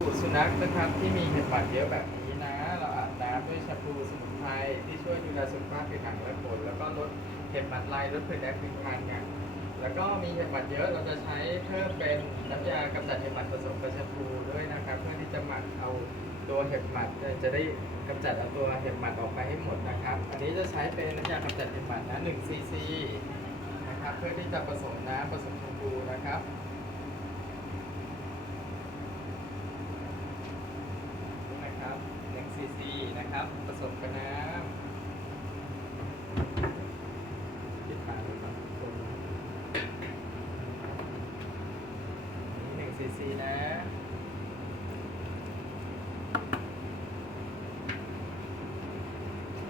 สูตรสุนัขนะครับที่มีเห็บหมัดเยอะแบบนี้นะ เราอาบน้ำด้วยแชมพูสมุนไพรที่ช่วยดูแลสุขภาพผิวหนังและขนแล้วก็ลดเห็บหมัดลายลดผื่นแดงผิวพรรณกันแล้วก็มีเห็บหมัดเยอะเราจะใช้เพิ่มเป็นน้ำยากำจัดเห็บหมัดผสมกับแชมพูด้วยนะครับเพื่อที่จะหมักเอาตัวเห็บหมัดจะได้กำจัดเอาตัวเห็บหมัดออกไปให้หมดนะครับ อันนี้จะใช้เป็นน้ำยากำจัดเห็บหมัดนะ1ซีซีนะครับเพื่อที่จะผสมน้ำผสมแชมพูนะครับ นี่นะครับ1ซีซีนะ ครับ ผสมกับน้ำปิดฝาไว้ก่อนคนนี่1ซีซีนะ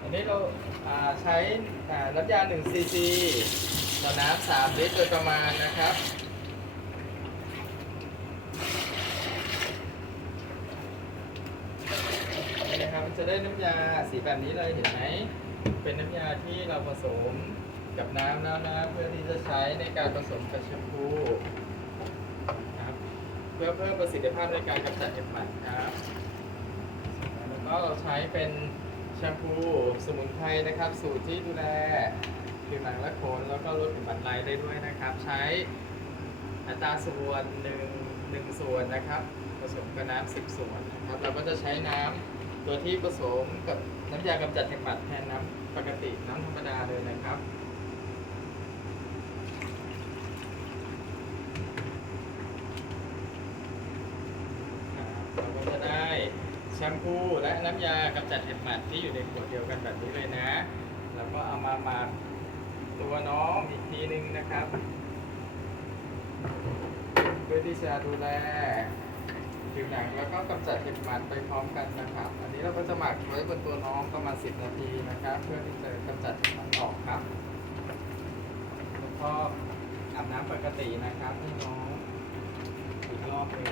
อันนี้เราใช้น้ำยา1ซีซีต่อน้ำ3ลิตรโดยประมาณนะครับ นี่นะครับมัน จะได้น้ำยาสีแบบนี้เลยเห็นไหม เป็นน้ำยาที่เราผสมกับน้ำแล้วนะเพื่อที่จะใช้ในการผสมกับแชมพูครับเพื่อเพิ่มประสิทธิภาพในการกำจัดเห็บหมัดครับแล้วก็เราใช้เป็นแชมพูสมุนไพรนะครับ สูตรที่ดูแลผิวหนังและขนแล้วก็ลดผิวหมันลายได้ด้วยนะครับ ใช้อัตราส่วนหนึ่งหนึ่งส่วนนะครับ ผสมกับน้ำสิบส่วนนะครับ เราก็จะใช้น้ำ ตัวที่ผสมกับน้ำยากำจัดเห็บหมัดแทนน้ำปกติน้ำธรรมดาเลยนะครับเราก็จะได้แชมพูและน้ำยากำจัดเห็บหมัดที่อยู่ในขวดเดียวกันแบบนี้เลยนะ แล้วก็เอามาหมาตัวน้องอีกทีนึงนะครับ เพื่อที่จะดูแล ผิวหนังแล้วก็กำจัดเห็บมัดไปพร้อมกันนะครับ อันนี้เราก็จะหมักไว้บนตัวน้องประมาณ 10 นาทีนะครับ เพื่อที่จะกำจัดเห็บมัดออกครับแล้วก็อาบน้ำปกตินะครับให้น้องอีกรอบหนึง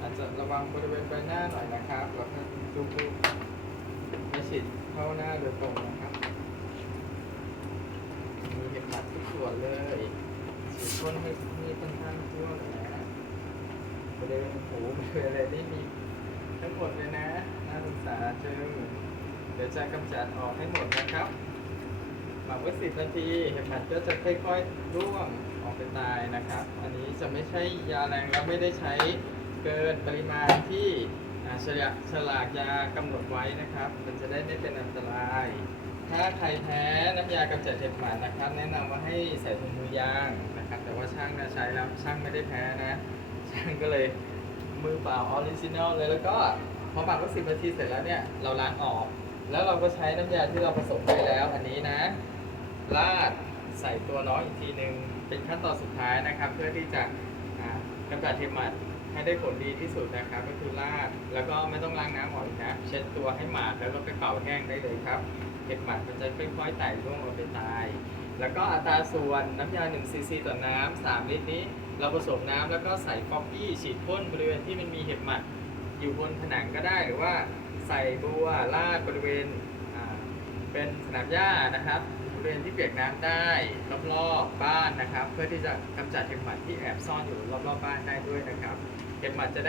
อาจจะระวังบริเวณใบหน้าหน่อยนะครับแล้วก็ดูดูไม่ฉีดเข้าหน้าโดยตรงนะครับมีเห็บหมัดทุกส่วนเลยสีพ่นให้มีค่อนข้างทั่วเลยนะบริ เวณหูบริเวณอะไรนี่มีทั้งหมดเลยนะน่าสงสารจึงเดี๋ยวจะกำจัดออกให้หมดนะครับหมักไว้สิบนาทีเห็บหมัดก็จะค่อยๆร่วงออกไปตายนะครับ อันนี้จะไม่ใช่ยาแรงและไม่ได้ใช้เกินปริมาณที่ฉลากฉลากยากำหนดไว้นะครับ มันจะได้ไม่เป็นอันตราย ถ้าใครแพ้น้ำยากำจัดเห็บหมัดนะครับ แนะนำว่าให้ใส่ถุงมือยางนะครับ แต่ว่าช่างนะใช้แล้วช่างไม่ได้แพ้นะ ช่างก็เลยมือเปล่าออริจินอลเลยแล้วก็พอหมักก็สิบนาทีเสร็จแล้วเนี่ยเราล้างออก แล้วเราก็ใช้น้ำยาที่เราผสมไปแล้วอันนี้นะราดใส่ตัวน้องอีกทีหนึ่งเป็นขั้นตอนสุดท้ายนะครับ เพื่อที่จะกำจัดเห็บหมัดให้ได้ผลดีที่สุดนะครับ ก็คือราดแล้วก็ไม่ต้องล้างน้ำออกอีกนะเช็ดตัวให้หมาดแล้วก็ไปเป่าแห้งได้เลยครับเห็บหมัดมันจะค่อยๆไต่ร่วงลงไปตาย แล้วก็อัตราส่วนน้ำยา1ซีซีต่อน้ำ3ลิตรนี้ เราผสมน้ำแล้วก็ใส่ฟอกกี้ฉีดพ่นบริเวณที่มันมีเห็บหมัด อยู่บนผนังก็ได้หรือว่าใส่บัวลาดบริเวณเป็นสนามหญ้านะครับบริเวณที่เปียกน้ำได้รอบๆบ้านนะครับ เพื่อที่จะกำจัดเห็บหมัดที่แอบซ่อนอยู่รอบๆบ้านได้ด้วยนะครับเห็บหมัดจะได้